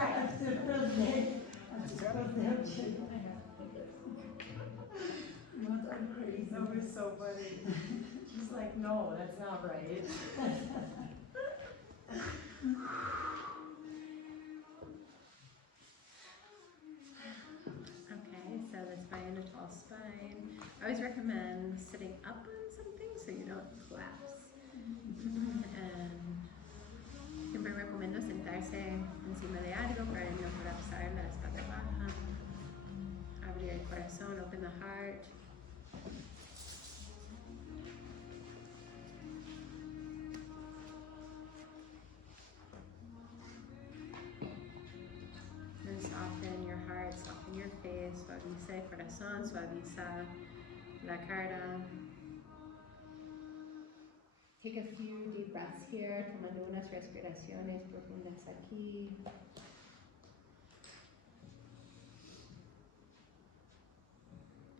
That was so funny. She's like, no, that's not right. Okay, so let's find a tall spine. I always recommend sitting up on something so you don't collapse. And siempre recomiendo sentarse encima de algo para no colapsar la espalda baja. Abrir el corazón, open the heart. And soften your heart, soften your face, suaviza el corazón, suaviza la cara. Take a few deep breaths here, tomando unas respiraciones profundas aquí.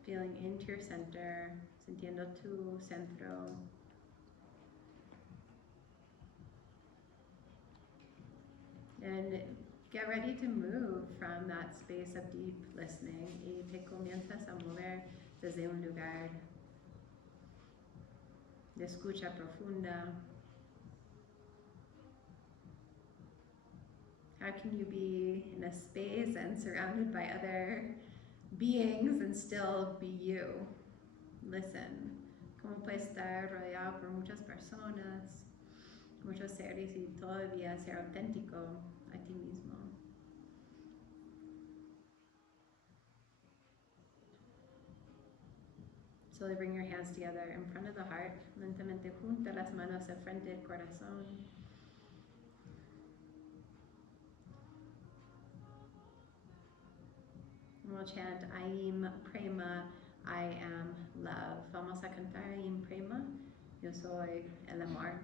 Feeling into your center, sintiendo tu centro. And get ready to move from that space of deep listening y te comienzas a mover desde un lugar de escucha profunda. How can you be in a space and surrounded by other beings and still be you? Listen. ¿Cómo puedes estar rodeado por muchas personas, muchos seres y todavía ser auténtico a ti mismo? Slowly bring your hands together in front of the heart. Lentamente junta las manos al frente del corazón. And we'll chant Aim Prema, I am love. Vamos a cantar Aim Prema, yo soy el amor.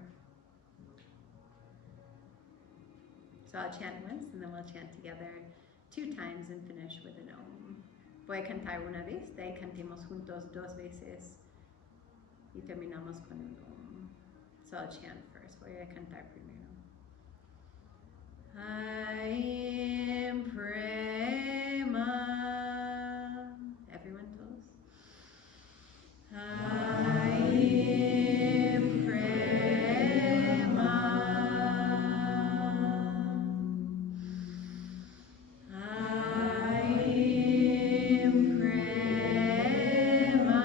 So I'll chant once and then we'll chant together 2 times and finish with an Om. Voy a cantar una vez, de ahí cantemos juntos 2 veces y terminamos con un Om. So I'll chant first. Voy a cantar primero. Aim Prema. Everyone told us? Aim Prema. Aim Prema.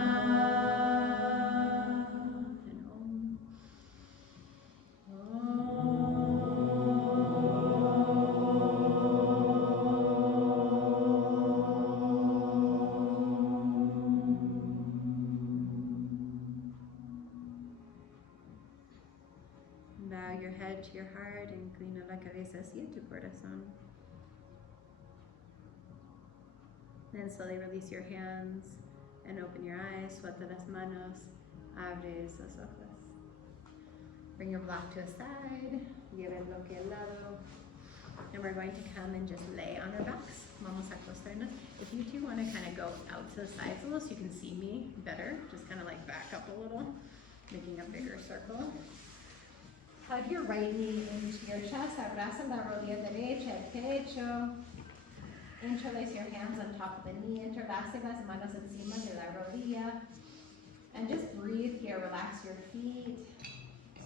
And bow your head to your heart, inclina la cabeza hacia tu corazón. Then slowly release your hands and open your eyes. Suelta las manos, abres los ojos. Bring your block to a side, lleva el bloque al lado. And we're going to come and just lay on our backs. Vamos a acostarnos. If you two want to kind of go out to the sides a little so you can see me better, just kind of like back up a little, making a bigger circle. Hug your right knee into your chest, abraza la rodilla derecha, el pecho. Interlace your hands on top of the knee, interlace las manos encima de la rodilla. And just breathe here, relax your feet,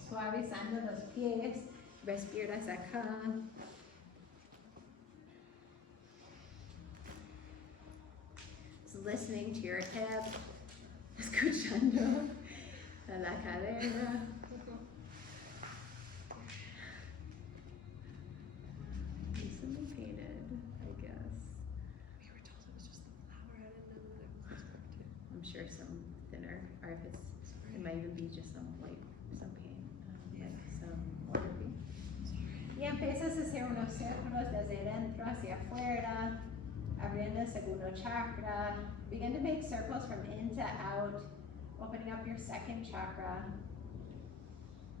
suavizando los pies, respiras acá. Just listening to your hip, escuchando la cadera. Recently painted, I guess. We were told it was just the flower. I didn't know that it was perspective. I'm sure some thinner, or if it's, it might even be just some white, some paint, like some water. Y empiezas a hacer unos círculos desde dentro hacia afuera, abriendo el segundo chakra. Begin to make circles from in to out, opening up your second chakra.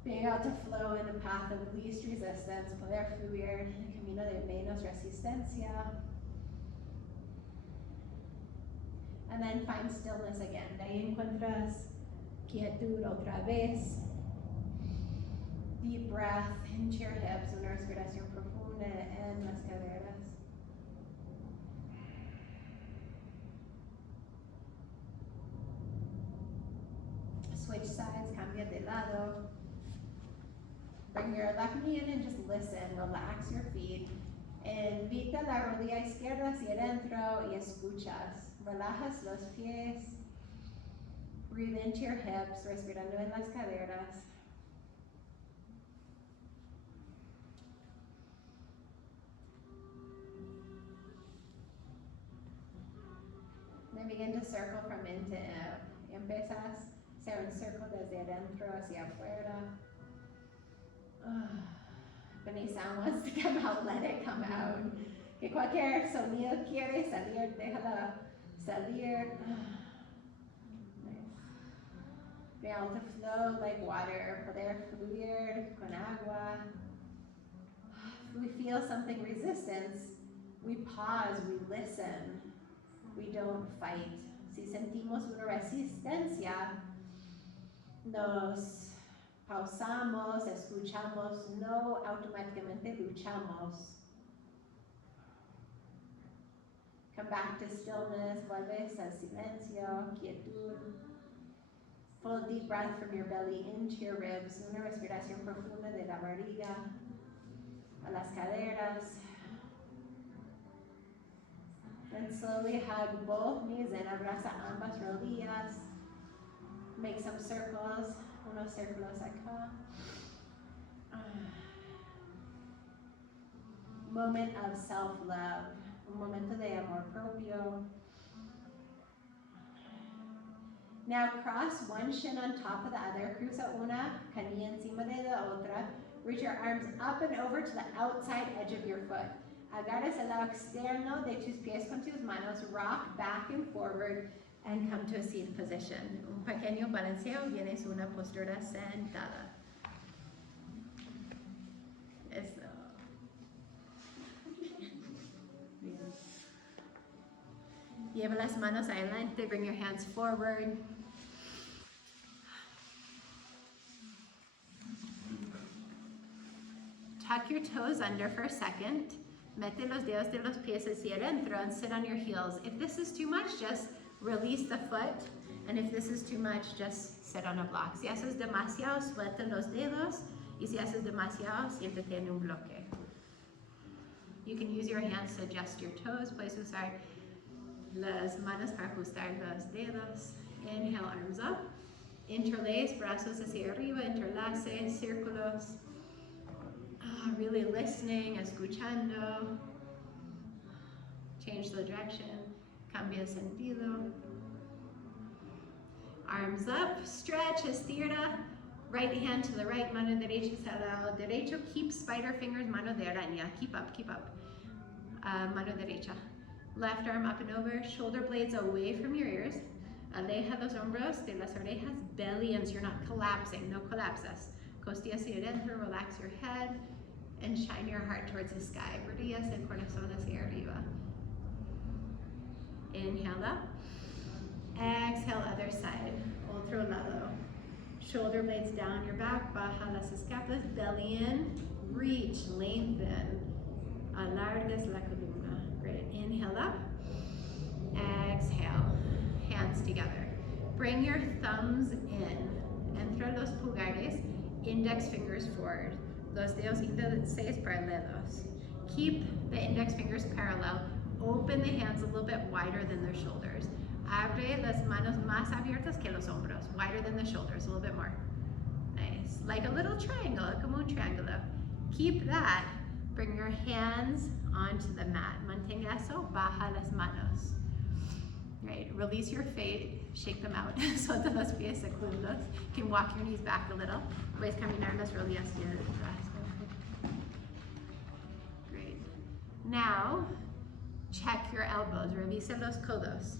Being able to flow in the path of least resistance, poder fluir en el camino de menos resistencia. And then find stillness again. De ahí encuentras quietud otra vez. Deep breath into your hips, una respiración profunda en las caderas. Switch sides, cambia de lado. Bring your left knee in and just listen, relax your feet. Invita la rodilla izquierda hacia adentro y escuchas. Relajas los pies. Breathe into your hips, respirando en las caderas. Then begin to circle from in to out. Empiezas a hacer un circle desde adentro hacia afuera. When wants to come out, let it come out. Que cualquier sonido quiere salir, déjalo salir. Be able to flow like water, poder fluir con agua. If we feel something resistance, we pause, we listen, we don't fight. Si sentimos una resistencia, nos pausamos, escuchamos, no automáticamente luchamos. Come back to stillness, vuelves al silencio, quietud. Full deep breath from your belly into your ribs, una respiración profunda de la barriga a las caderas. And slowly hug both knees and abraza ambas rodillas. Make some circles, unos círculos acá. Moment of self-love, un momento de amor propio. Now cross one shin on top of the other, cruza una canilla encima de la otra. Reach your arms up and over to the outside edge of your foot. Agarras el lado externo de tus pies con tus manos, rock back and forward, and come to a seated position. Un pequeño balanceo, vienes a una postura sentada. Eso. Lleva las manos adelante, bring your hands forward. Tuck your toes under for a second. Mete los dedos de los pies hacia adentro and sit on your heels. If this is too much, just release the foot. And if this is too much, just sit on a block. Si haces demasiado, suelta los dedos. Y si haces demasiado, siéntate en un bloque. You can use your hands to adjust your toes. Puedes usar las manos para ajustar los dedos. Inhale, arms up. Interlace, brazos hacia arriba, interlace, círculos. Really listening, escuchando. Change the direction. Cambia sentido. Arms up, stretch, estira. Right hand to the right, mano derecha al lado derecho. Keep spider fingers, mano de araña. Keep up, keep up. Mano derecha. Left arm up and over, shoulder blades away from your ears. Aleja los hombros de las orejas, belly in so you're not collapsing, no colapsas. Costillas hacia adentro, relax your head, and shine your heart towards the sky. Rodillas el corazón hacia arriba. Inhale up. Exhale, other side. Otro lado. Shoulder blades down your back, baja las escapulas, belly in, reach, lengthen. Alargas la columna. Great. Inhale up. Exhale. Hands together. Bring your thumbs in. Entre los pulgares, index fingers forward. Los dedos índices paralelos. Keep the index fingers parallel. Open the hands a little bit wider than their shoulders. Abre las manos más abiertas que los hombros. Wider than the shoulders, a little bit more. Nice. Like a little triangle, como un triángulo. Keep that. Bring your hands onto the mat. Mantenga eso, baja las manos. Right, release your feet, shake them out. Suelta los pies, secundos. You can walk your knees back a little. Puedes caminar las rodillas hacia atrás. Great. Now, check your elbows. Revisa los codos.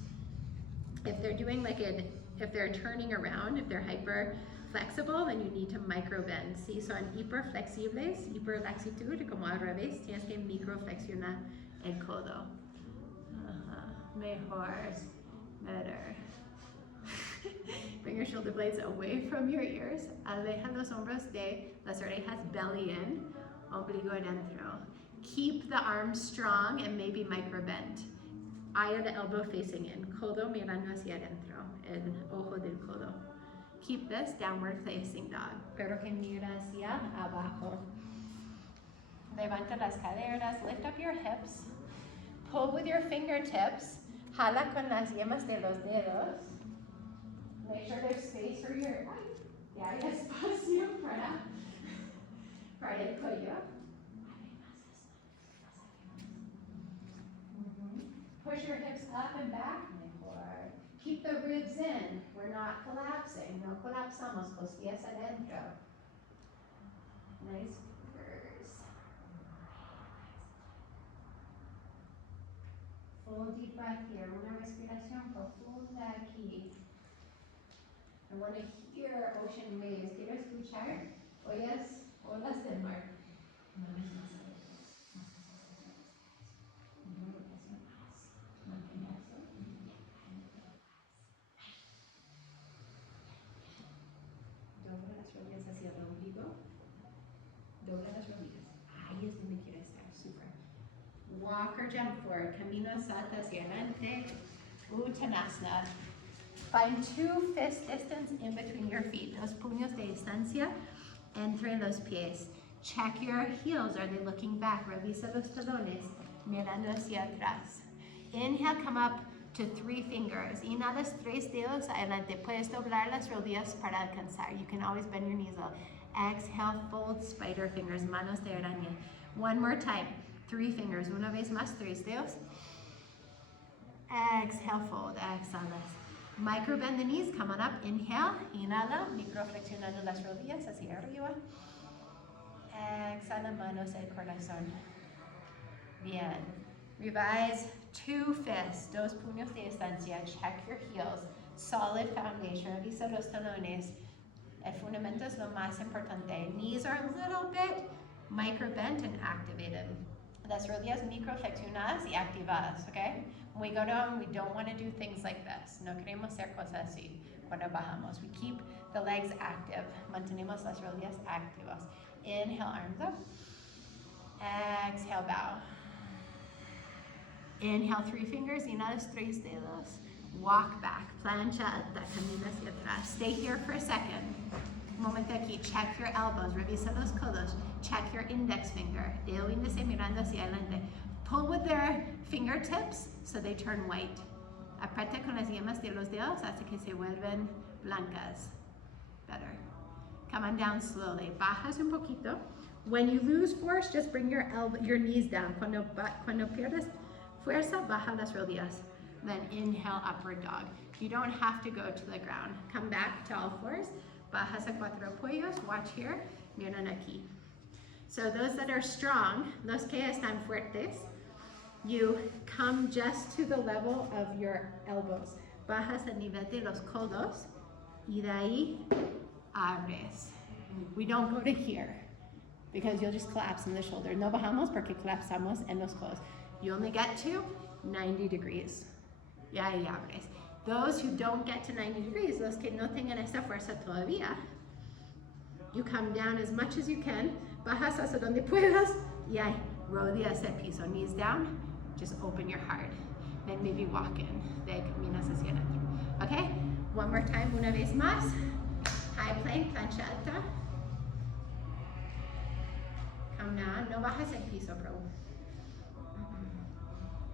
If they're doing if they're turning around, if they're hyper flexible, then you need to micro bend. Si son hiper flexibles, hiperlaxitud, como al revés, tienes que microflexionar el codo. Mejor, better. Bring your shoulder blades away from your ears. Aleja los hombros de las orejas, belly in, ombligo adentro. Keep the arms strong and maybe micro bend. Eye of the elbow facing in. Codo mirando hacia adentro. El ojo del codo. Keep this downward facing dog, pero que mira hacia abajo. Levanta las caderas, lift up your hips. Pull with your fingertips. Jala con las yemas de los dedos. Make sure there's space for your, ya hay espacio para el cuello. Push your hips up and back. Mejor. Keep the ribs in. We're not collapsing. No colapsamos. Costillas adentro. Nice fingers. Full deep breath here. Una respiración profunda aquí. I want to hear ocean waves. Quiero escuchar olas del mar. Dobla las rodillas hacia el ombligo. Dobla las rodillas. Ahí es donde quiero estar. Super. Walk or jump forward. Camino salta hacia adelante. Uttanasana. Find 2 fist distance in between your feet. Los puños de distancia entre los pies. Check your heels. Are they looking back? Revisa los talones. Mirando hacia atrás. Inhale, come up to 3 fingers. Inhalas 3 dedos adelante. Puedes doblar las rodillas para alcanzar. You can always bend your knees a little. Exhale, fold spider fingers. Manos de araña. One more time. 3 fingers. Una vez más, 3 dedos. Exhale, fold. Exhalas. Micro bend the knees, come on up, inhale, inhala, microflexionando las rodillas hacia arriba. Exhala, manos al corazón. Bien. Revise 2 fists, 2 puños de distancia. Check your heels. Solid foundation. Revisa los talones. El fundamento es lo más importante. Knees are a little bit micro bent and activated. Las rodillas microflexionadas y activadas, okay? When we go down, we don't want to do things like this. No queremos hacer cosas así cuando bajamos. We keep the legs active. Mantenemos las rodillas activas. Inhale, arms up. Exhale, bow. Inhale, 3 fingers. Inhalas 3 dedos. Walk back. Plancha alta. Camina hacia atrás. Stay here for a second. Un momento aquí. Check your elbows. Revisa los codos. Check your index finger. Dedo índice mirando hacia adelante. Pull with their fingertips so they turn white. Aprieta con las yemas de los dedos hasta que se vuelven blancas. Better. Come on down slowly. Bajas un poquito. When you lose force, just bring your knees down. Cuando pierdes fuerza, baja las rodillas. Then inhale, upward dog. You don't have to go to the ground. Come back to all fours. Bajas a 4 apoyos. Watch here. Miran aquí. So those that are strong, los que están fuertes, you come just to the level of your elbows. Bajas a nivel de los codos y de ahí abres. We don't go to here because you'll just collapse in the shoulder. No bajamos porque colapsamos en los codos. You only get to 90 degrees. Y ahí abres. Those who don't get to 90 degrees, los que no tengan esa fuerza todavía, you come down as much as you can. Bajas hasta donde puedas y ahí, rodillas al piso, knees down, just open your heart. Then maybe walk in, de caminas hacia adentro. Okay, one more time, una vez más. High plank, plancha alta. Come down, no bajas al piso, bro.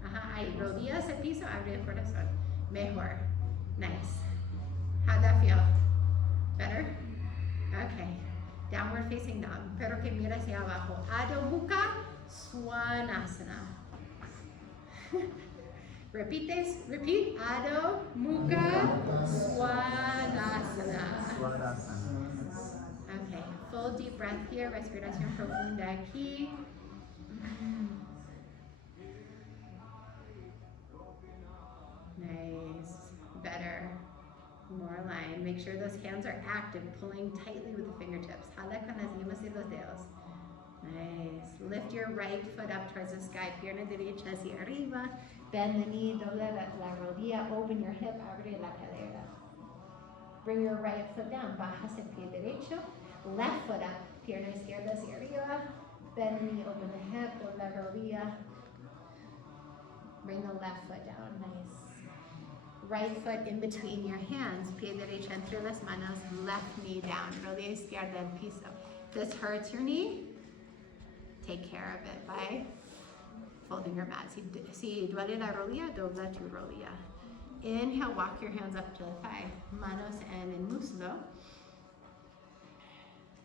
Ajá, ahí, rodillas al piso, abre el corazón. Mejor, nice. How'd that feel? Better? Okay. Downward facing dog, pero que mira hacia abajo. Adho Mukha Svanasana. Repeat. Adho Mukha Svanasana. Okay, full deep breath here. Respiración profunda aquí. Nice. Better. More aligned. Make sure those hands are active, pulling tightly with the fingertips. Jala con las yemas de los dedos. Nice. Lift your right foot up towards the sky. Pierna derecha hacia arriba. Bend the knee, dobla la rodilla. Open your hip, abre la cadera. Bring your right foot down. Bajas el pie derecho. Left foot up. Pierna izquierda hacia arriba. Bend the knee, open the hip, dobla rodilla. Bring the left foot down. Nice. Right foot in between your hands, pie derecho entre las manos, left knee down, rodilla izquierda en piso. If this hurts your knee, take care of it by folding your mat. Si duele la rodilla, dobla tu rodilla. Inhale, walk your hands up to the thigh, manos en el muslo.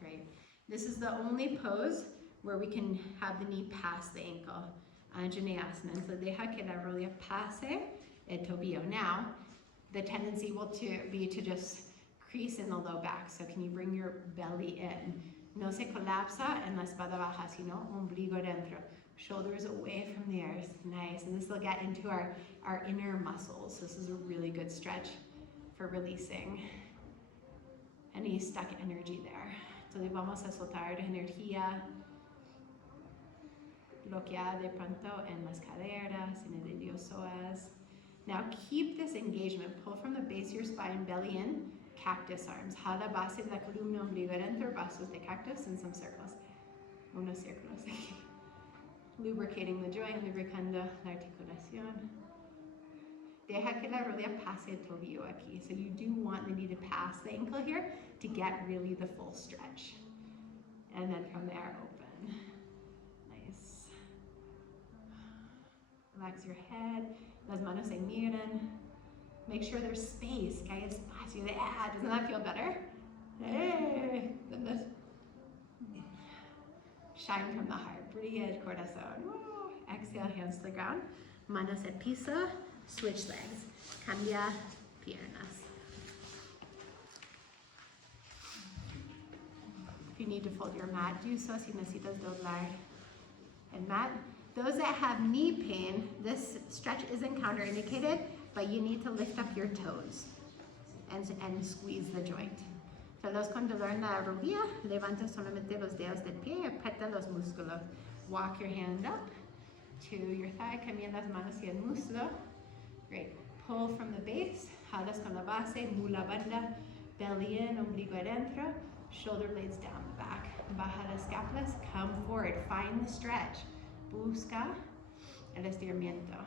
Great. This is the only pose where we can have the knee past the ankle. Anjaneyasana. So deja que la rodilla pase el tobillo. Now, the tendency will be to just crease in the low back. So can you bring your belly in? No se colapsa en la espalda baja, sino ombligo dentro. Shoulders away from the earth. Nice. And this will get into our inner muscles. This is a really good stretch for releasing any stuck energy there. Entonces vamos a soltar energía, bloqueada de pronto en las caderas, en el iliosoas. Now keep this engagement. Pull from the base of your spine, belly in, cactus arms. Jala base de la columna, ombligo dentro, brazos de cactus, and some circles. Unos círculos aquí. Lubricating the joint, lubricando la articulación. Deja que la rodilla pase el tobillo aquí. So you do want the knee to pass the ankle here to get really the full stretch. And then from there, open. Nice. Relax your head. Las manos se miran. Make sure there's space. Que hay espacio. Doesn't that feel better? Hey. Shine from the heart. Brilla el corazón. Woo. Exhale, hands to the ground. Manos al piso. Switch legs. Cambia piernas. If you need to fold your mat, do so. Si necesitas doblar el mat. Those that have knee pain, this stretch isn't counterindicated, but you need to lift up your toes and squeeze the joint. For los con dolor en la rodilla, levanta solamente los dedos del pie y aprieta los músculos. Walk your hand up to your thigh, cambia las manos y el muslo. Great. Pull from the base, jalas con la base, mula banda, belly in, ombligo adentro, shoulder blades down the back. Baja las escapulas, come forward, find the stretch. Busca el estiramiento.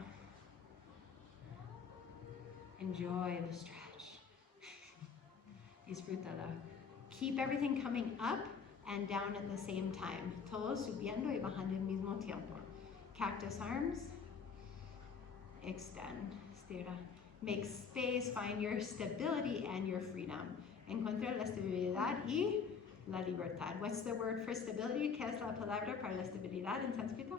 Enjoy the stretch. Disfrútalo. Keep everything coming up and down at the same time. Todos subiendo y bajando al mismo tiempo. Cactus arms. Extend. Estira. Make space. Find your stability and your freedom. Encuentra la estabilidad y la libertad. What's the word for stability? ¿Qué es la palabra para la estabilidad en sánscrito?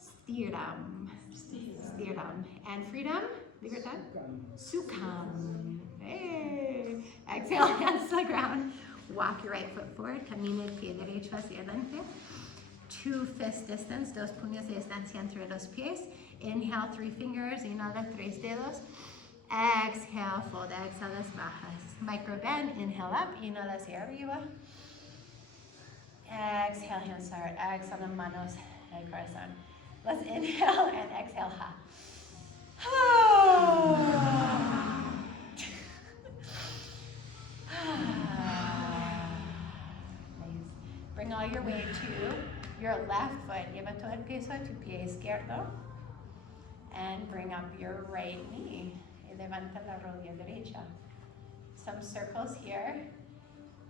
Stiram. Stiram. And freedom? Libertad? Sukham. Hey. Exhale, hands to the ground. Walk your right foot forward. Camina el pie derecho hacia adelante. 2 fist distance, 2 puños de distancia entre los pies. Inhale, 3 fingers. Inhala, 3 dedos. Exhale, fold. Exhale, las bajas. Micro bend. Inhale up. Inhala hacia arriba. Exhale, hands forward. Exhale, las manos el corazón. Let's inhale and exhale. Ha. Nice. Bring all your weight to your left foot. Lleva todo el peso a tu pie izquierdo. And bring up your right knee. Y levanta la rodilla derecha. Some circles here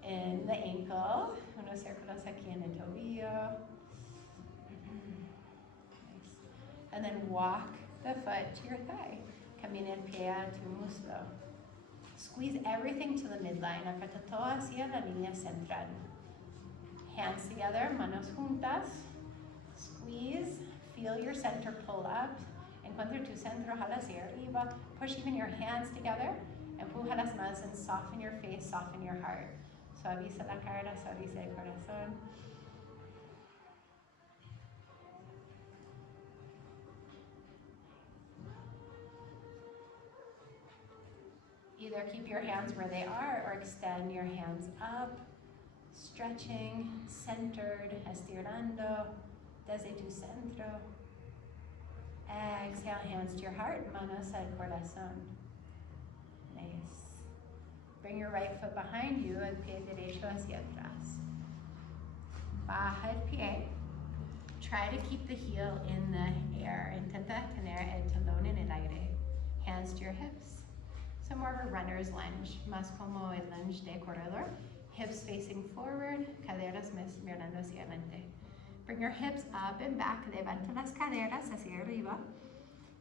in the ankle. Unos círculos aquí en el tobillo. Nice. And then walk the foot to your thigh. Camina el pie a tu muslo. Squeeze everything to the midline. Aprieta todo hacia la línea central. Hands together, manos juntas. Squeeze. Feel your center pull up. Encuentra tu centro, jala hacia arriba. Push even your hands together. Empuja las manos and soften your face, soften your heart. Suaviza la cara, suaviza el corazón. Either keep your hands where they are or extend your hands up. Stretching, centered, estirando, desde tu centro. Exhale, hands to your heart, manos al corazón. Nice. Bring your right foot behind you, el pie derecho hacia atrás. Baja el pie. Try to keep the heel in the air. Intenta tener el talón en el aire. Hands against your hips. So more of a runner's lunge, más como el lunge de corredor. Hips facing forward, caderas mirando hacia adelante. Bring your hips up and back, levanta las caderas hacia arriba.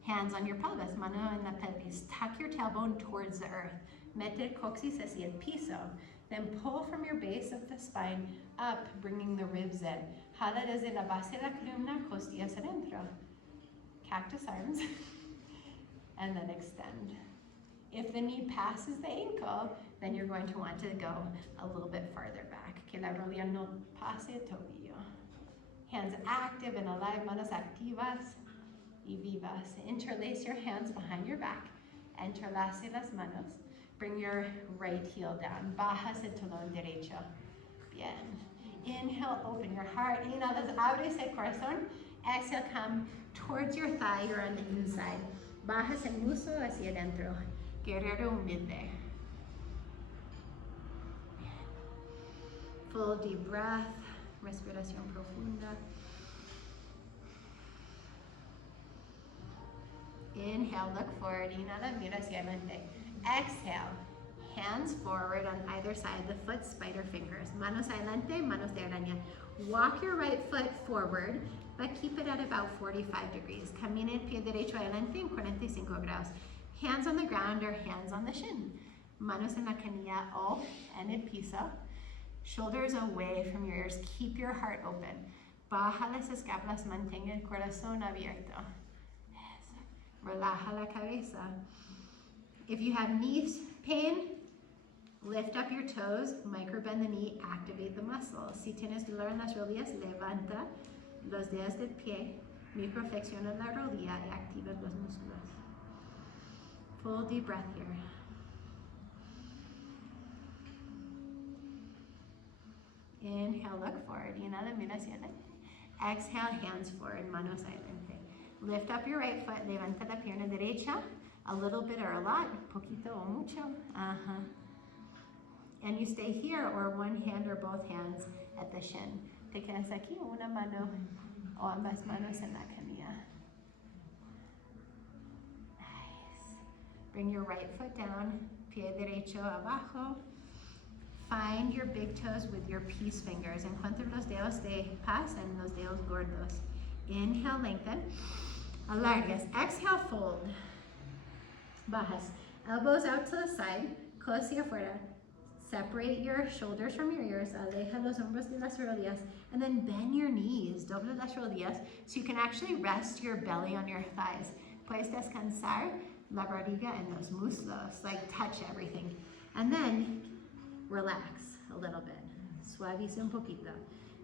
Hands on your pelvis, mano en la pelvis. Tuck your tailbone towards the earth. Mete el coxis hacia el piso. Then pull from your base of the spine up, bringing the ribs in. Jala desde la base de la columna, costillas adentro. Cactus arms. And then extend. If the knee passes the ankle, then you're going to want to go a little bit farther back. Que la rodilla no pase el tobillo. Hands active and alive, manos activas y vivas. Interlace your hands behind your back. Entrelace las manos. Bring your right heel down. Bajas el talón derecho. Bien. Inhale, open your heart. Inhalas, abres el corazón. Exhale, come towards your thigh. You're on the inside. Bajas el muslo hacia adentro. Guerrero humilde. Full deep breath. Respiración profunda. Inhale, look forward. Inhala, mira hacia adelante. Exhale, hands forward on either side, the foot, spider fingers. Manos adelante, manos de araña. Walk your right foot forward, but keep it at about 45 degrees. Camina el pie derecho adelante en 45 grados. Hands on the ground or hands on the shin. Manos en la canilla o en el piso. Shoulders away from your ears. Keep your heart open. Baja las escápulas, mantenga el corazón abierto. Relaja la cabeza. If you have knee pain, lift up your toes, microbend the knee, activate the muscles. Si tienes dolor en las rodillas, levanta los dedos del pie, microflexiona la rodilla y activa los músculos. Full deep breath here. Inhale, look forward. Inhala, mira hacia adelante. Exhale, hands forward, manos adelante. Lift up your right foot, levanta la pierna derecha. A little bit or a lot, poquito o mucho. And you stay here or one hand or both hands at the shin. Te quedas aquí, una mano o ambas manos en la canilla. Nice. Bring your right foot down, pie derecho abajo. Find your big toes with your peace fingers. Encuentra los dedos de paz and los dedos gordos. Inhale, lengthen. Alargas. Exhale, fold. Bajas. Elbows out to the side. Codos hacia afuera. Separate your shoulders from your ears. Aleja los hombros de las rodillas. And then bend your knees. Doble las rodillas. So you can actually rest your belly on your thighs. Puedes descansar la barriga and los muslos. Like touch everything. And then relax a little bit. Suaviza un poquito.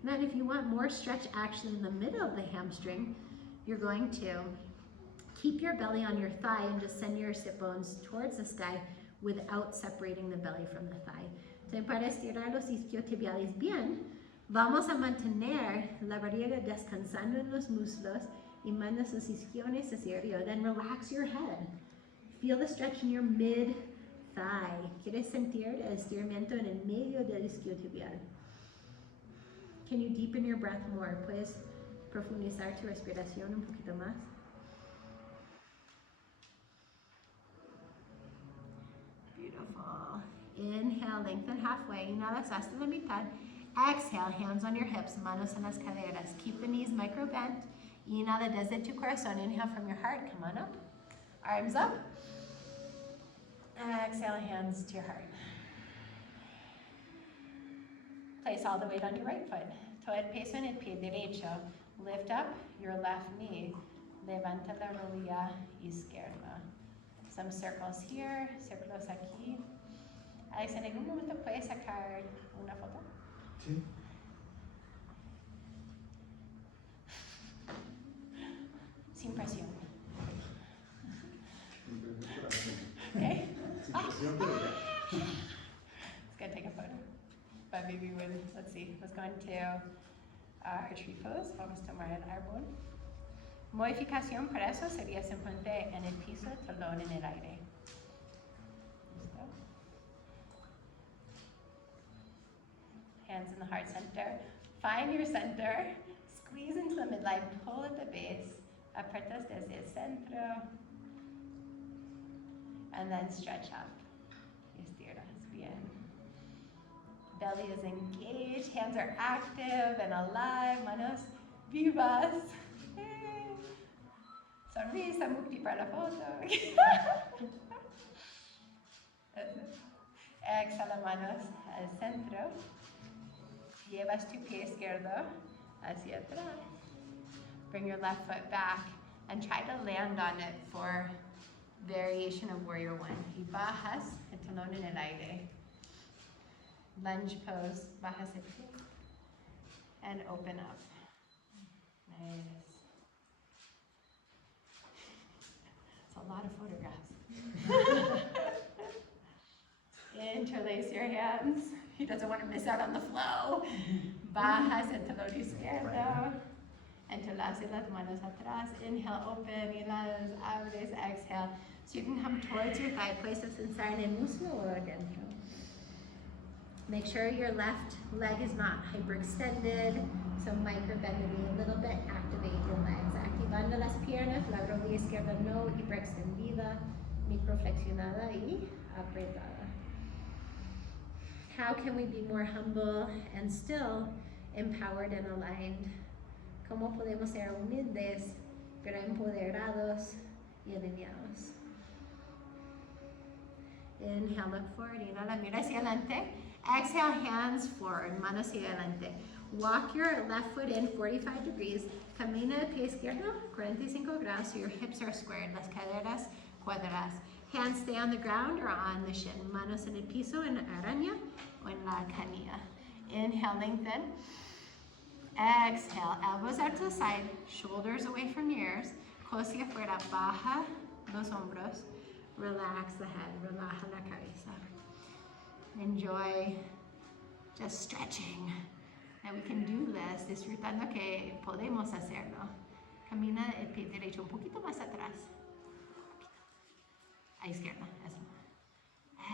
And then if you want more stretch action in the middle of the hamstring, you're going to keep your belly on your thigh and just send your sit bones towards the sky without separating the belly from the thigh. Entonces, para estirar los isquiotibiales bien, vamos a mantener la barriga descansando en los muslos y manda sus isquiones hacia arriba. Then relax your head. Feel the stretch in your mid-thigh. ¿Quieres sentir el estiramiento en el medio del isquiotibial? Can you deepen your breath more? Puedes profundizar tu respiración un poquito más. Beautiful. Inhale, lengthen halfway. Inhalas hasta la mitad. Exhale, hands on your hips, manos en las caderas. Keep the knees micro bent. Inhala desde tu corazón. Inhale from your heart. Come on up. Arms up. Exhale, hands to your heart. Place all the weight on your right foot. Todo el peso en el pie derecho. Lift up your left knee. Levanta la rodilla izquierda. Some circles here, círculos aquí. Alex, ¿en algún momento puedes sacar una foto? Sí. Sin presión. Okay? Sin presión, pero ya. Let's go take a photo. But maybe let's see, let's go into our tree pose. Vamos a tomar el árbol. Modificación para eso sería simplemente en el piso, talón en el aire. ¿Listo? Hands in the heart center. Find your center. Squeeze into the midline. Pull at the base. Apretas desde el centro. And then stretch up. Estiras, bien. Belly is engaged, hands are active and alive, manos vivas. Sonrisa, mukti para la foto. Exhala manos al centro. Llevas tu pie izquierdo hacia atrás. Bring your left foot back and try to land on it for variation of warrior one. Y bajas el talón en el aire. Lunge pose, bajas el pie and open up. Nice. It's a lot of photographs. Interlace your hands. He doesn't want to miss out on the flow. Bajas el talón izquierdo. Enlace las manos atrás. Inhale, open. Y las abres. Exhale. So you can come towards your thigh. Puedes pensar en el muslo o adentro. Make sure your left leg is not hyperextended. So micro bend the knee a little bit. Activate your legs. Activando las piernas. La rodilla izquierda no hiperextendida. Microflexionada y apretada. How can we be more humble and still empowered and aligned? ¿Cómo podemos ser humildes, pero empoderados y alineados? Inhale, look forward. Inhala, mira hacia adelante. Exhale, hands forward, manos hacia adelante. Walk your left foot in 45 degrees. Camina el pie izquierdo 45 grados so your hips are squared. Las caderas cuadradas. Hands stay on the ground or on the shin. Manos en el piso, en araña o en la canilla. Inhale, lengthen. Exhale, elbows out to the side, shoulders away from your ears. Codos hacia afuera, baja los hombros. Relax the head, relaja la cabeza. Enjoy just stretching. And we can do this disfrutando que podemos hacerlo. Camina el pie derecho un poquito más atrás. A izquierda, eso.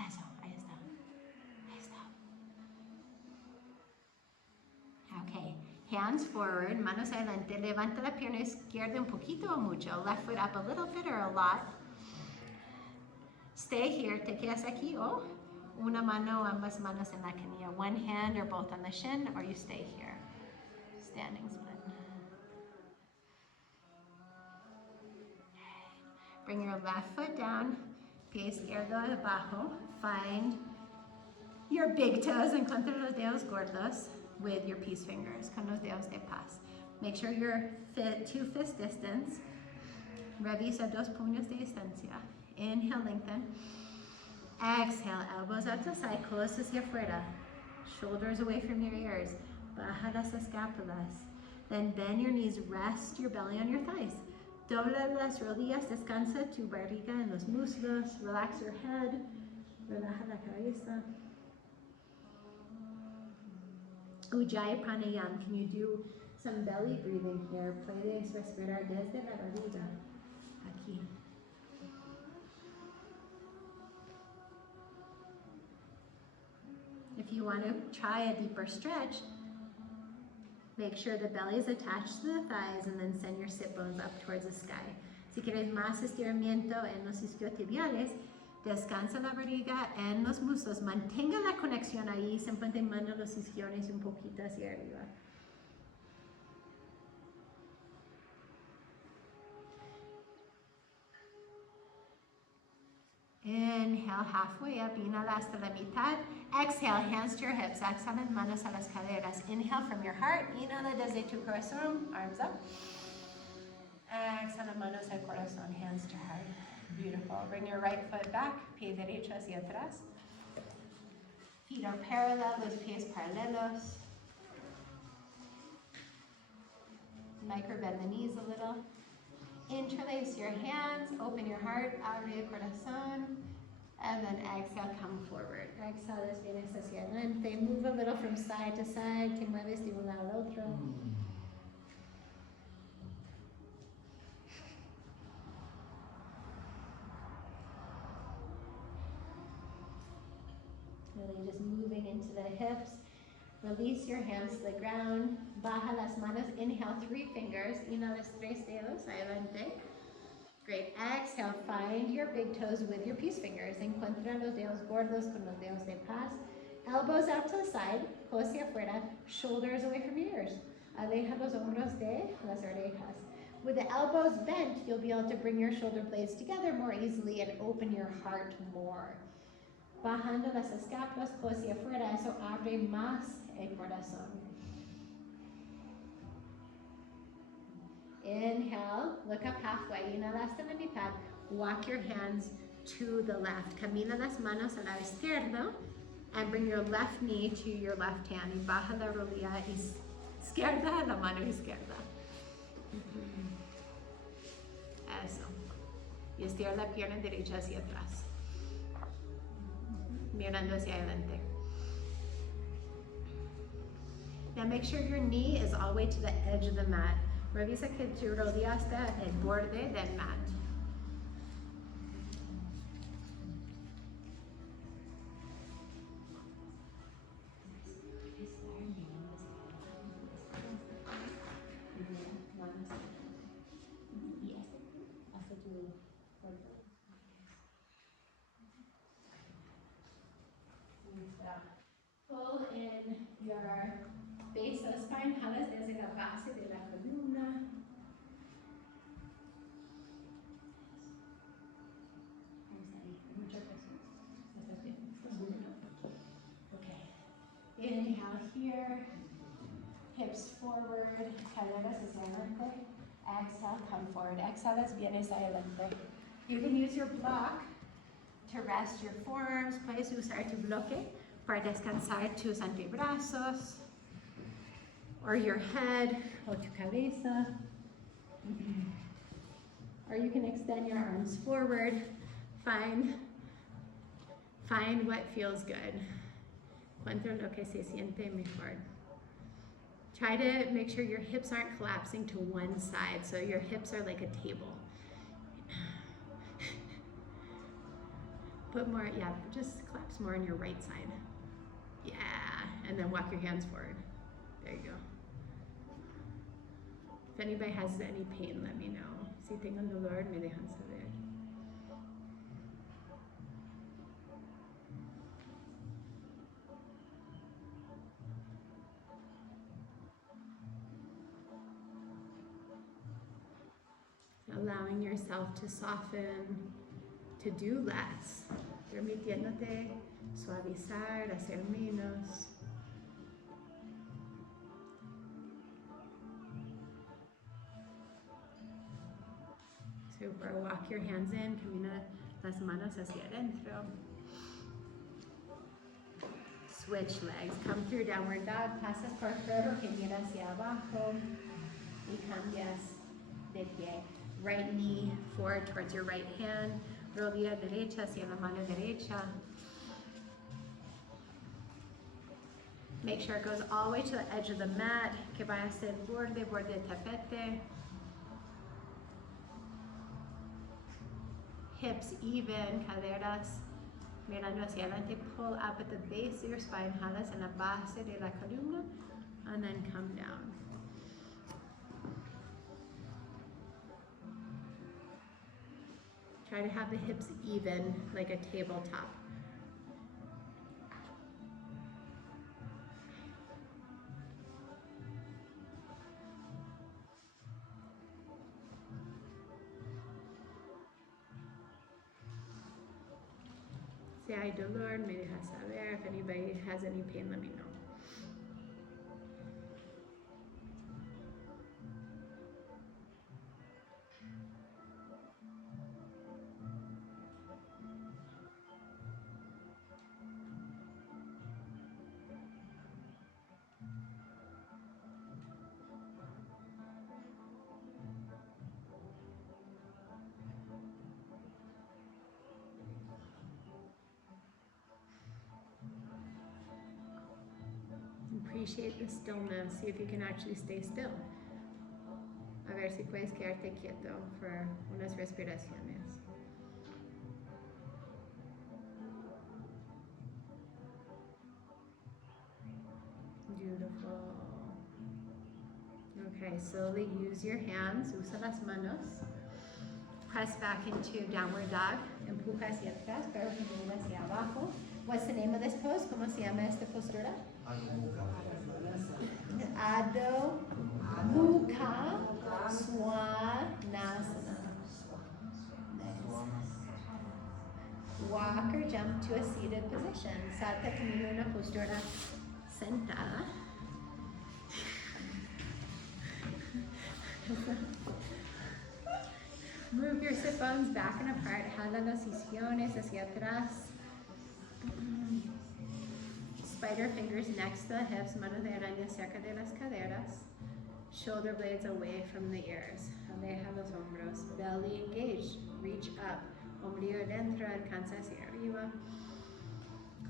Eso, ahí está. Ahí está. Okay, hands forward, manos adelante. Levanta la pierna izquierda un poquito o mucho. Left foot up a little bit or a lot. Stay here, te quedas aquí o una mano, ambas manos en la canilla. One hand or both on the shin, or you stay here. Standing split. Bring your left foot down. Pie izquierdo abajo. Find your big toes, encuentra los dedos gordos with your peace fingers, con los dedos de paz. Make sure you're 2 fist distance. Revisa 2 puños de distancia. Inhale, lengthen. Exhale, elbows out to the side, codos hacia afuera. Shoulders away from your ears. Baja las escápulas. Then bend your knees, rest your belly on your thighs. Dobla las rodillas, descansa tu barriga en los muslos, relax your head, relaja la cabeza. Ujjayi pranayama, can you do some belly breathing here? Puedes respirar desde la barriga, aquí. If you want to try a deeper stretch, make sure the belly is attached to the thighs and then send your sit bones up towards the sky. Si quieres más estiramiento en los isquiotibiales, descansa la barriga en los muslos. Mantenga la conexión ahí, simplemente manda los isquiones un poquito hacia arriba. Inhale, halfway up, inhala hasta la mitad. Exhale, hands to your hips. Exhala, manos a las caderas. Inhale from your heart. Inhala desde tu corazón, arms up. Exhala, manos al corazón, hands to heart. Beautiful. Bring your right foot back, pie derecho hacia atrás. Feet are parallel, los pies paralelos. Micro bend the knees a little. Interlace your hands, open your heart, abre el corazón, and then exhale, come forward. Exhale, vienes hacia adelante. Move a little from side to side, te mueves de un lado al otro. Really just moving into the hips. Release your hands to the ground. Baja las manos. Inhale, 3 fingers. Inhala, 3 dedos. Adelante. Great. Exhale, find your big toes with your peace fingers. Encuentra los dedos gordos con los dedos de paz. Elbows out to the side, codos hacia afuera, shoulders away from your ears. Aleja los hombros de las orejas. With the elbows bent, you'll be able to bring your shoulder blades together more easily and open your heart more. Bajando las escapulas, codos hacia afuera, eso abre más el corazón. Inhale, look up halfway. Inhala hasta la mitad. Walk your hands to the left. Camina las manos a la izquierda and bring your left knee to your left hand. Y baja la rodilla izquierda a la mano izquierda. Eso. Y estira la pierna derecha hacia atrás. Mirando hacia adelante. Now make sure your knee is all the way to the edge of the mat. Revisa que tu rodilla está el borde del mat. Pull in your base of the spine, jalas desde la base de la columna. Okay. Inhale here, hips forward, caderas hacia adelante. Exhale, come forward. Exhalas, vienes adelante. You can use your block to rest your forearms. Puedes usar tu bloque para descansar tus antebrazos, or your head, o tu cabeza. Or you can extend your arms forward. Find what feels good. Encuentra lo que se siente mejor. Try to make sure your hips aren't collapsing to one side, so your hips are like a table. Put more, yeah, just collapse more on your right side. Yeah, and then walk your hands forward. There you go. If anybody has any pain, let me know. Si tengan dolor, me dejan saber. Allowing yourself to soften, to do less. Permitiéndote suavizar, hacer menos. Super. Walk your hands in, camina las manos hacia adentro. Switch legs. Come through downward dog. Pasas por fuego que mira hacia abajo. Y cambias de pie. Right knee forward towards your right hand. Rodilla derecha hacia la mano derecha. Make sure it goes all the way to the edge of the mat. Que vaya a ser borde tapete. Hips even, caderas mirando hacia adelante. Pull up at the base of your spine. Jalas en la base de la columna. And then come down. Try to have the hips even, like a tabletop. Si hay dolor, me deja saber. If anybody has any pain, let me know. Appreciate the stillness. See if you can actually stay still. A ver si puedes quedarte quieto for unas respiraciones. Beautiful. Okay, slowly use your hands. Usa las manos. Press back into downward dog. Empuja hacia atrás, pero mira hacia abajo. What's the name of this pose? ¿Cómo se llama esta postura? Adho Mukha Swanasana. Walk or jump to a seated position. Salta como una postura sentada. Move your sit bones back and apart. Jala los isquiones hacia atrás. Spider fingers next to the hips. Manos de araña cerca de las caderas. Shoulder blades away from the ears. Aleja los hombros. Belly engaged. Reach up. Ombligo dentro. Alcanza hacia arriba.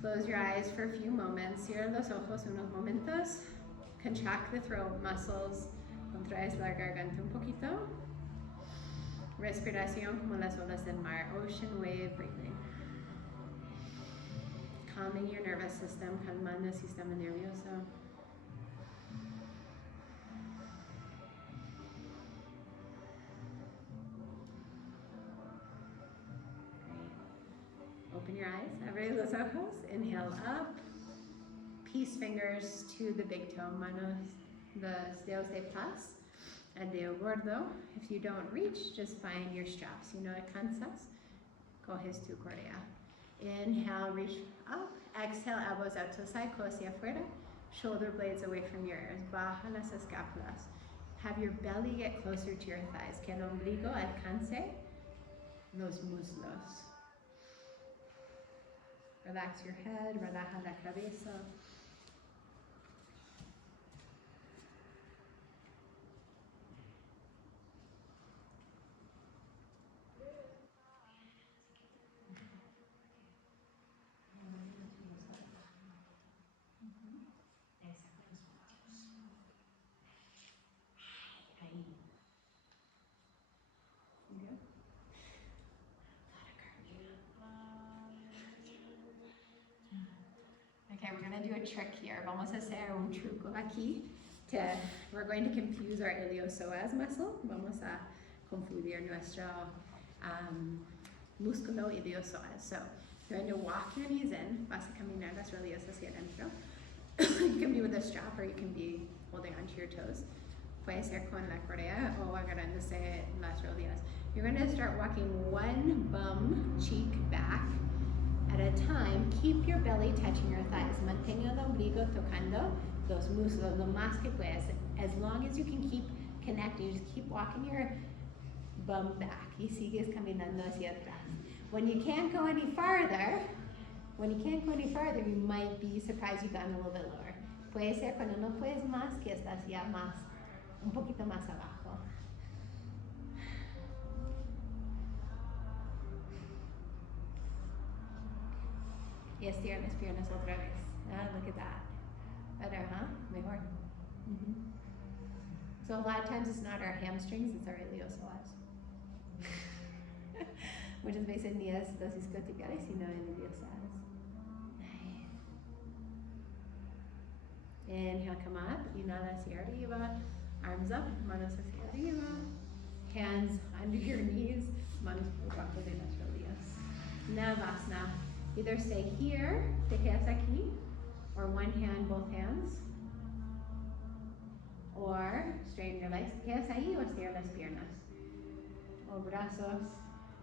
Close your eyes for a few moments. Cierra los ojos unos momentos. Contract the throat muscles. Contraes la garganta un poquito. Respiración como las olas del mar. Ocean wave breathing. Calming your nervous system. Calmando el sistema nervioso. Open your eyes, abre los ojos, inhale up, peace fingers to the big toe, manos, the dedos de paz, el dedo gordo. If you don't reach, just find your straps. You know, alcanzas, coges tu correa. Inhale, reach up, exhale, elbows out to the side, codo hacia afuera, shoulder blades away from your ears, baja las escápulas. Have your belly get closer to your thighs, que el ombligo alcance los muslos. Relax your head, relaja la cabeza. Okay, we're gonna do a trick here. Vamos a hacer un truco aquí. We're going to confuse our iliopsoas muscle. Vamos a confundir nuestro músculo iliopsoas. So you're going to walk your knees in. Vas a caminar las rodillas hacia adentro. You can be with a strap or you can be holding onto your toes. Puede ser con la correa o agarrándose las rodillas. You're going to start walking one bum cheek back at a time. Keep your belly touching your thighs. Mantenga el ombligo tocando los muslos lo más que puedes. As long as you can keep connecting, you just keep walking your bum back. Y sigues caminando hacia atrás. When you can't go any farther, you might be surprised you've gotten a little bit lower. Puede ser cuando no puedes más que estás ya más, un poquito más abajo. Y estirar las piernas otra vez. Ah, look at that. Better, huh? Mejor. So a lot of times it's not our hamstrings, it's our iliopsoas. Muchas veces ni es los isquiotibiales, sino el iliopsoas. Nice. Inhale, come up. Inhala hacia arriba. Arms up, manos hacia arriba. Hands under your knees. Manos por debajo de las rodillas. Navasana. Either stay here, te quedas aquí, or one hand, both hands. Or straighten your legs, te quedas ahí o estirar las piernas. O brazos.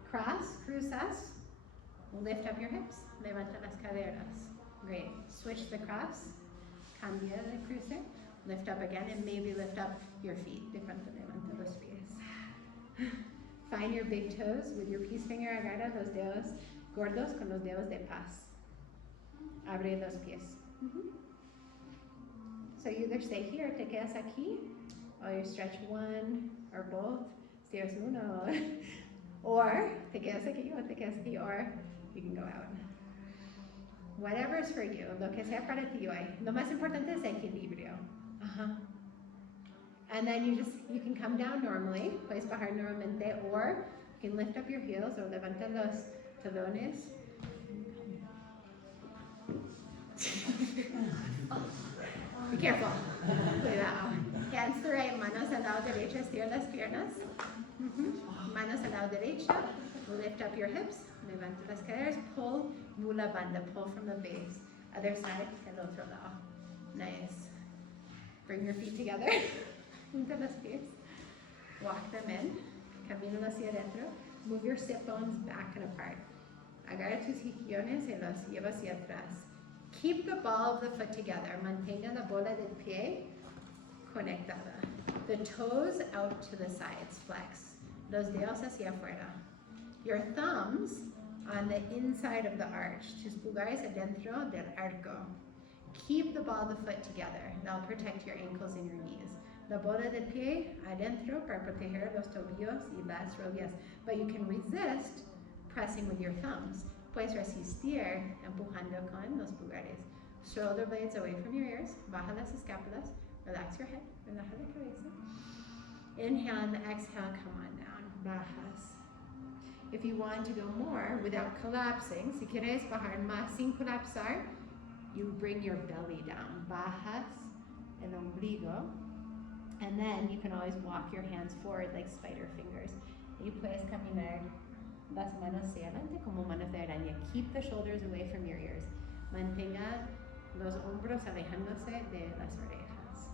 Cross, cruzas. Lift up your hips. Levanta las caderas. Great. Switch the cross. Cambia de cruce. Lift up again and maybe lift up your feet. Levanta los pies. Find your big toes with your peace finger. Agarra los dedos gordos con los dedos de paz. Abre los pies. So you either stay here, te quedas aquí, or you stretch one or both, estiras uno, or te quedas aquí o te quedas aquí, or you can go out. Whatever's for you, lo que sea para ti hoy. Lo más importante es equilibrio. And then you can come down normally, puedes bajar normalmente, or you can lift up your heels or levanta los talones. Be careful. Cuidado. Hands to right, manos al lado derecho, estira las piernas. Manos al lado lado derecho, lift up your hips, levanta las caderas, pull, mula banda, pull from the base. Other side, el otro lado. Nice. Bring your feet together, junta los pies. Walk them in, camino hacia adentro. Move your sit bones back and apart. Agarra tus isquiones y los lleva hacia atrás. Keep the ball of the foot together. Mantenga la bola del pie conectada. The toes out to the sides, flex. Los dedos hacia afuera. Your thumbs on the inside of the arch. Tus pulgares adentro del arco. Keep the ball of the foot together. That'll protect your ankles and your knees. La bola del pie adentro para proteger los tobillos y las rodillas. But you can resist pressing with your thumbs. Puedes resistir empujando con los pulgares. Shoulder blades away from your ears. Baja las escápulas. Relax your head. Relaja la cabeza. Inhale and exhale, come on down. Bajas. If you want to go more without collapsing, si quieres bajar más sin colapsar, you bring your belly down. Bajas el ombligo. And then you can always walk your hands forward like spider fingers. Y puedes caminar las manos hacia adelante como manos de araña. Keep the shoulders away from your ears. Mantenga los hombros alejándose de las orejas.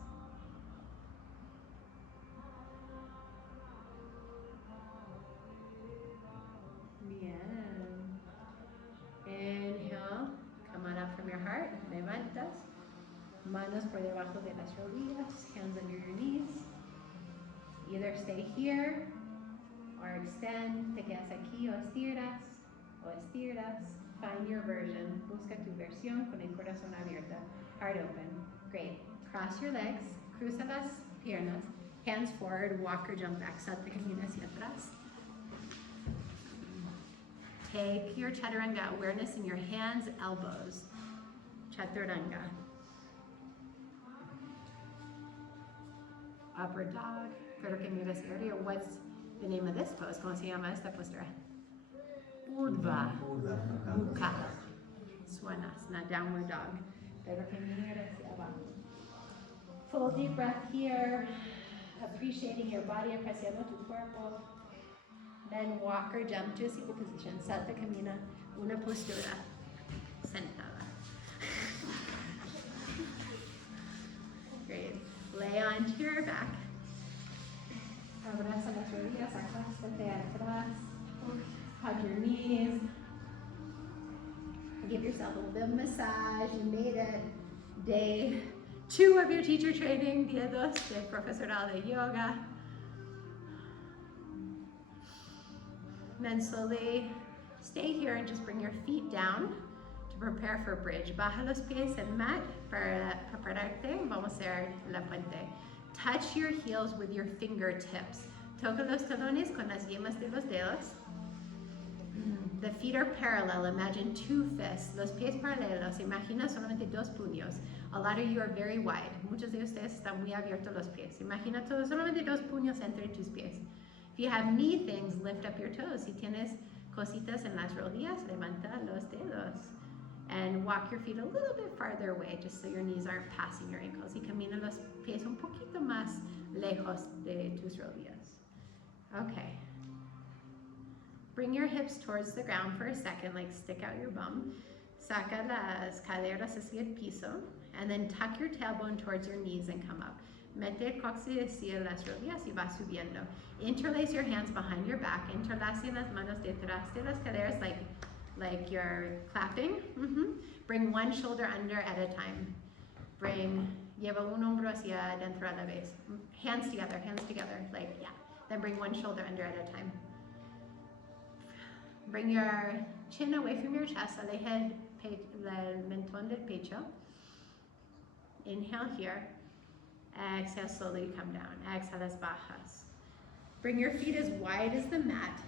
Bien. Inhale. Come on up from your heart. Levantas. Manos por debajo de las rodillas. Hands under your knees. Either stay here or extend. Te quedas aquí o estiras. Find your version. Busca tu versión con el corazón abierto. Heart open. Great. Cross your legs. Cruza las piernas. Hands forward. Walk or jump back. Salta camina hacia atrás. Take your chaturanga awareness in your hands, elbows. Chaturanga. Upward dog. Pero que mires area. What's the name of this pose? ¿Cómo se llama esta postura? Urdhva Mukha Svanasana, downward dog. Pero que mires hacia abajo. Full deep breath here. Appreciating your body, apreciando tu cuerpo. Then walk or jump to a seated position. Salta, camina, una postura sentada. Great. Lay onto your back. Abraza las rodillas, acuéstate atrás. Hug your knees. Give yourself a little bit of massage. You made it. Day 2 of your teacher training. Día 2 de profesoral de yoga. Then slowly stay here and just bring your feet down to prepare for bridge. Baja los pies en mat para prepararte. Vamos a hacer la puente. Touch your heels with your fingertips. Toca los talones con las yemas de los dedos. The feet are parallel. Imagine 2 fists. Los pies paralelos. Imagina solamente 2 puños. A lot of you are very wide. Muchos de ustedes están muy abiertos los pies. Imagina solamente 2 puños entre tus pies. If you have knee things, lift up your toes. Si tienes cositas en las rodillas, levanta los dedos. And walk your feet a little bit farther away, just so your knees aren't passing your ankles. Y camina los pies un poquito más lejos de tus rodillas. Okay. Bring your hips towards the ground for a second, like stick out your bum. Saca las caderas hacia el piso, and then tuck your tailbone towards your knees and come up. Mete el coxis hacia las rodillas y va subiendo. Interlace your hands behind your back. Interlace las manos detrás de las caderas like you're clapping. Bring one shoulder under at a time. Lleva un hombro hacia adentro a la vez. Hands together, like, yeah. Then bring one shoulder under at a time. Bring your chin away from your chest, aleja el mentón del pecho. Inhale here. Exhale, slowly come down. Exhale, las bajas. Bring your feet as wide as the mat.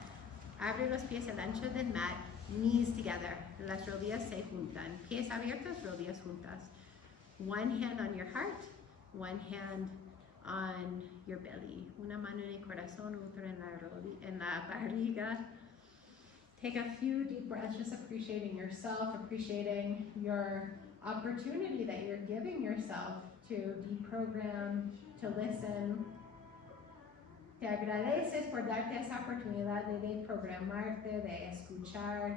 Abre los pies al ancho del mat. Knees together. Las rodillas se juntan. Pies abiertos, rodillas juntas. One hand on your heart. One hand on your belly. Una mano en el corazón, otra en la barriga. Take a few deep breaths, just appreciating yourself, appreciating your opportunity that you're giving yourself to deprogram, to listen. Te agradeces por darte esa oportunidad de de amarte, de escuchar,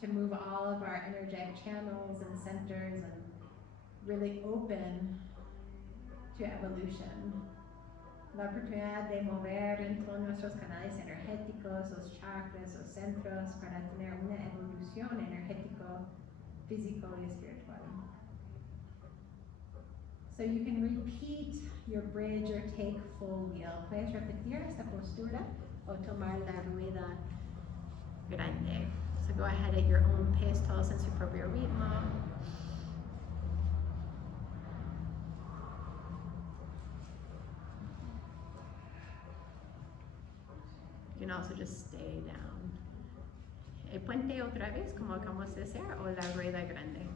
to move all of our energetic channels and centers and really open to evolution. La oportunidad de mover en todos nuestros canales energéticos, los chakras, los centros, para tener una evolución energético, físico y espiritual. So you can repeat your bridge or take full wheel. Puedes repetir esta postura o tomar la rueda grande. So go ahead at your own pace, todos en su propio ritmo. You can also just stay down. El puente otra vez, como acabamos de hacer, o la rueda grande.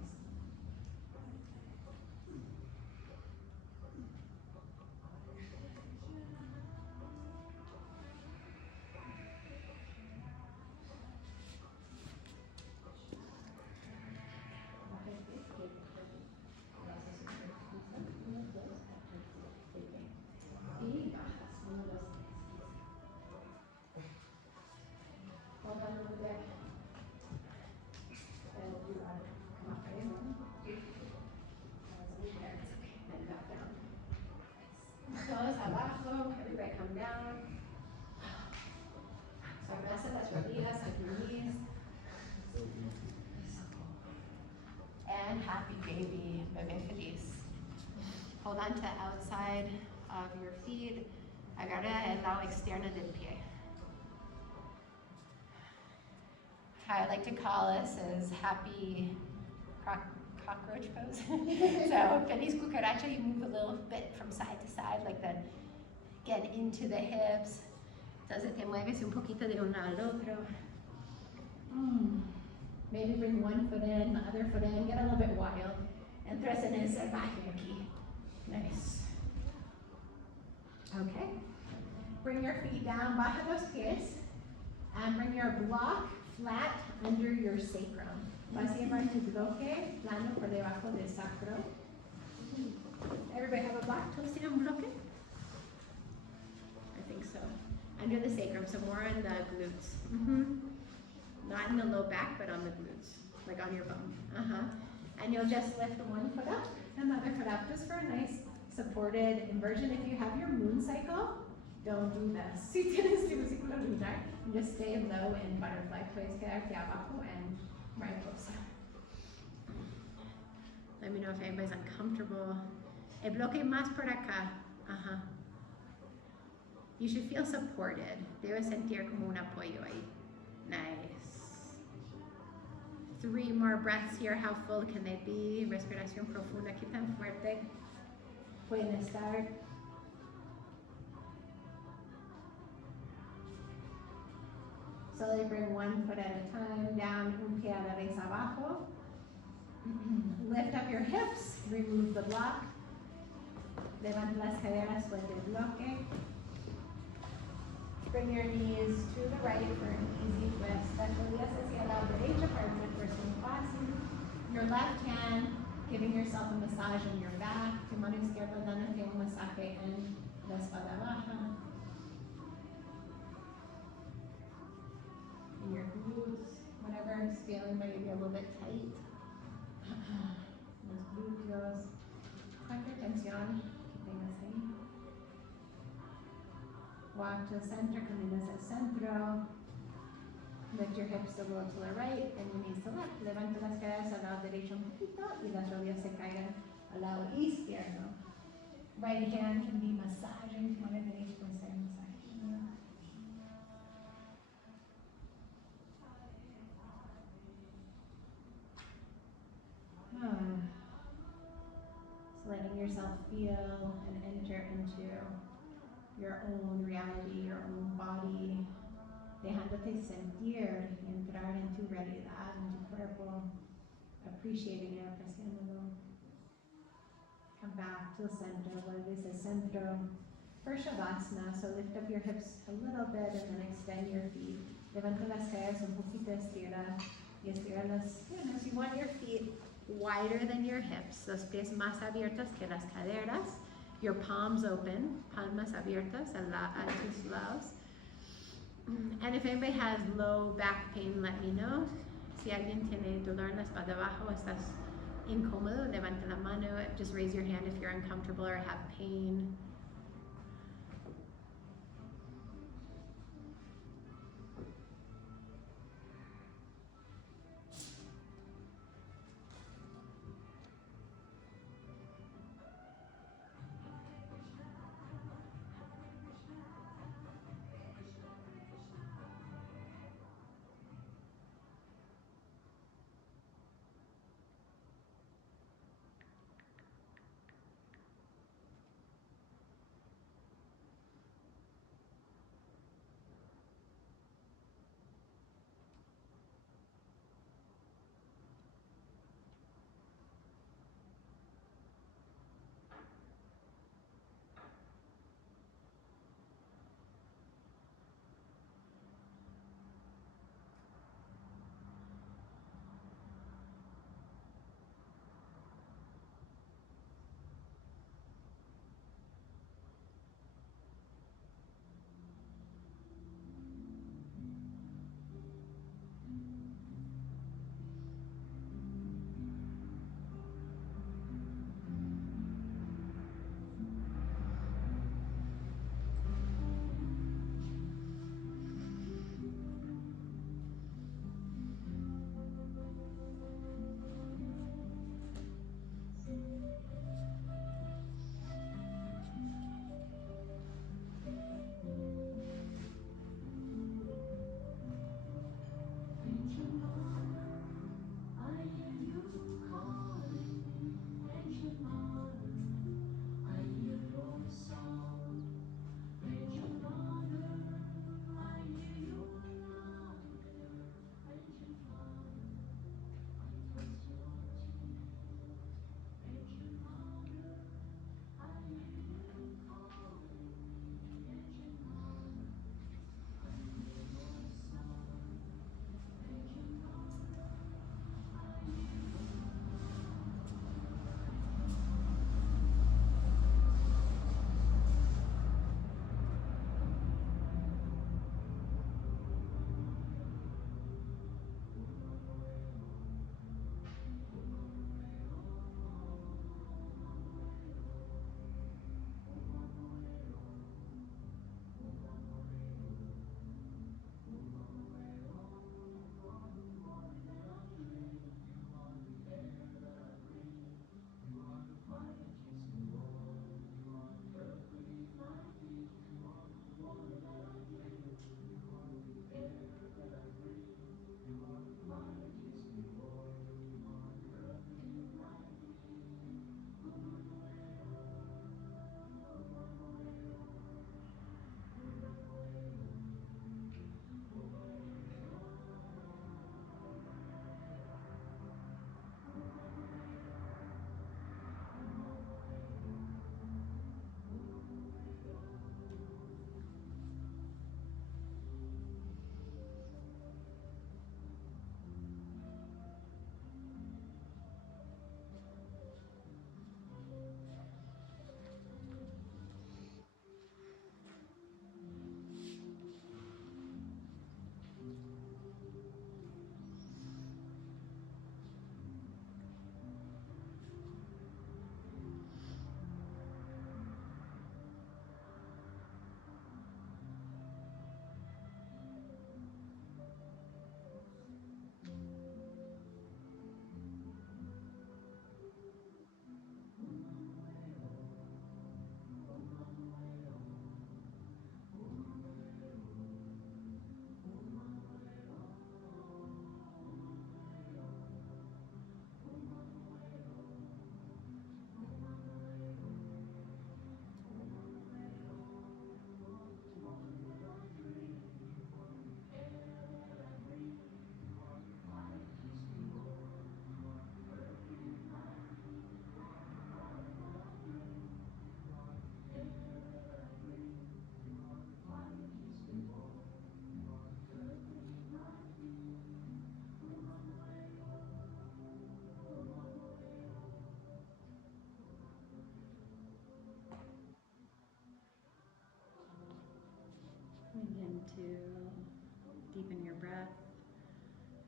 Todos abajo, everybody come down. So abraza las rodillas, like your knees. And happy baby, bebé feliz. Hold on to the outside of your feet. Agarra el lado externo del pie. How I like to call this is happy cockroach pose. So feliz cucaracha, you move a little bit from side to side, like the get into the hips. Entonces te mueves un poquito de un lado al otro. Maybe bring one foot in, the other foot in, get a little bit wild. Entras en el salvaje aquí. Nice. Okay. Bring your feet down, baja los pies, and bring your block flat under your sacrum. Vas a llevar tu bloque plano por debajo del sacro. Everybody have a block? ¿Todos tienen un bloque? I think so. Under the sacrum, so more on the glutes. Not in the low back, but on the glutes, like on your bum. And you'll just lift one foot up and the other foot up, just for a nice supported inversion. If you have your moon cycle, don't do this. Si tienes tu ciclo lunar, just stay low in butterfly. Puedes quedarte abajo and mariposa. Let me know if anybody's uncomfortable. El bloque más por acá. You should feel supported. Debes sentir como un apoyo ahí. Nice. 3 more breaths here. How full can they be? Respiración profunda. ¿Qué tan fuerte pueden estar? Slowly bring one foot at a time down, un pie a la vez abajo. Lift up your hips, remove the block. Levanta las caderas, suelta el bloque. Bring your knees to the right for an easy twist. Las rodillas hacia el lado derecho para una torsión fácil. Your left hand, giving yourself a massage on your back. Tu mano izquierda dándote un masaje en la espalda baja. In your glutes, whatever is feeling maybe a little bit tight. Los glúteos. Cuánta tensión tengas ahí. Walk to the center, caminas al centro. Lift your hips a little to the right and your knees to left. Levanta las caderas al lado derecho un poquito y las rodillas se caigan al lado izquierdo. Right hand can be massaging, tu mano derecha puede ser masajando. So letting yourself feel and enter into your own reality, your own body, dejándote sentir y entrar en tu realidad, en tu cuerpo, appreciating it, apreciándolo. Come back to the center, vuelves al centro. For Shavasana, so lift up your hips a little bit and then extend your feet. Levanta las caderas un poquito, estira y estira las piernas. You want your feet wider than your hips, los pies más abiertos que las caderas. Your palms open, palmas abiertas a tus lados. And if anybody has low back pain, let me know. Si alguien tiene dolor en la espalda baja o estás incómodo, levante la mano. Just raise your hand if you're uncomfortable or have pain.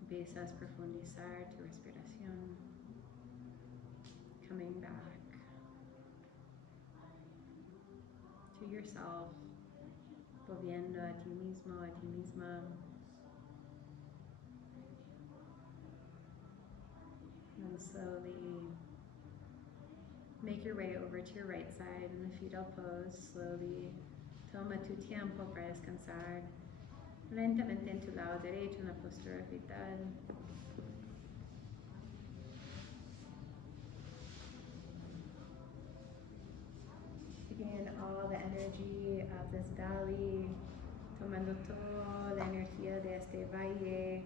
Empiezas a profundizar tu respiración. Coming back to yourself. Volviendo a ti mismo, a ti misma. And slowly make your way over to your right side in the fetal pose. Slowly toma tu tiempo para descansar. Lentamente en tu lado derecho en la postura fetal. Taking in all the energy of this valley, tomando toda la energía de este valle.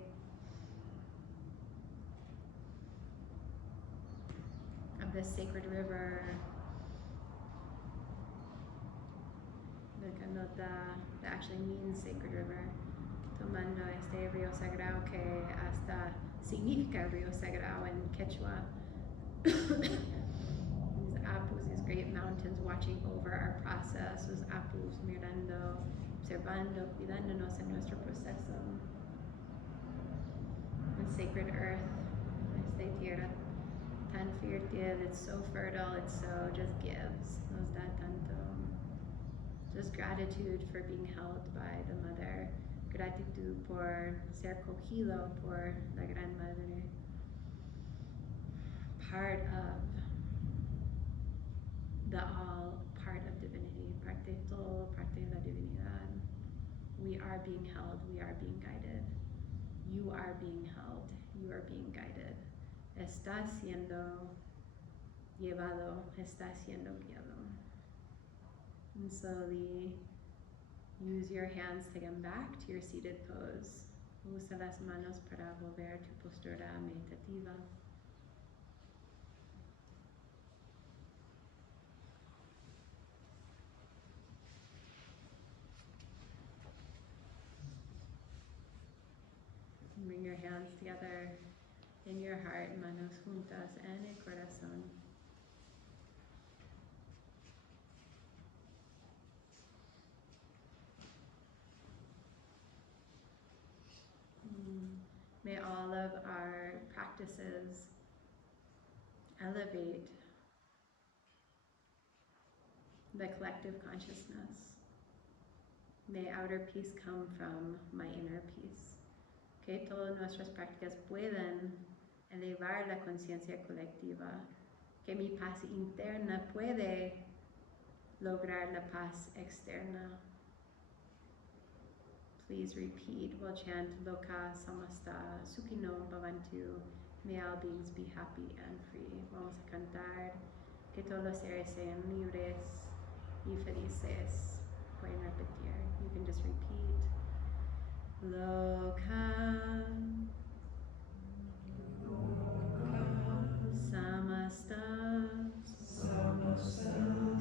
Of this sacred river. The nota that actually means sacred river. Tomando este río sagrado que hasta significa río sagrado en Quechua. These apus, these great mountains watching over our process. Los apus mirando, observando, cuidándonos en nuestro proceso. And sacred earth, esta tierra tan fértil, it's so fertile, it so just gives. Nos da tanto. Just gratitude for being held by the mother. Gratitud por ser cogido por la Gran Madre. Part of the all, part of divinity. Parte de todo, parte de la divinidad. We are being held, we are being guided. You are being held, you are being guided. Está siendo llevado, está siendo guiado. And slowly use your hands to come back to your seated pose. Usa las manos para volver a tu postura meditativa. Bring your hands together in your heart, manos juntas en el corazón. May all of our practices elevate the collective consciousness. May outer peace come from my inner peace. Que todas nuestras prácticas puedan elevar la conciencia colectiva. Que mi paz interna puede lograr la paz externa. Please repeat, we'll chant Loka Samasta Sukhino Bhavantu. May all beings be happy and free. Vamos a cantar que todos los seres sean libres y felices. Pueden repetir. You can just repeat. Loka Samasta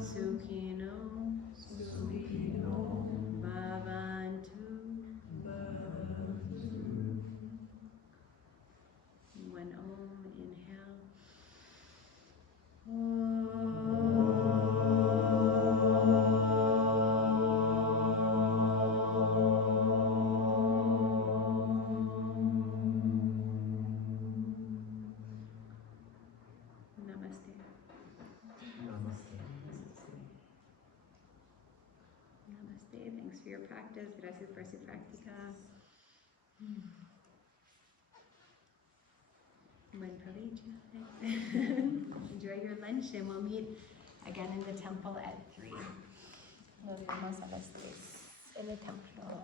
Sukhino Bhavantu. One Om, inhale. Namaste. Namaste. Thanks for your practice. Gracias por su práctica. Buen provecho. Enjoy your lunch and we'll meet again in the temple at 3. Nos vemos a las 3 en el templo.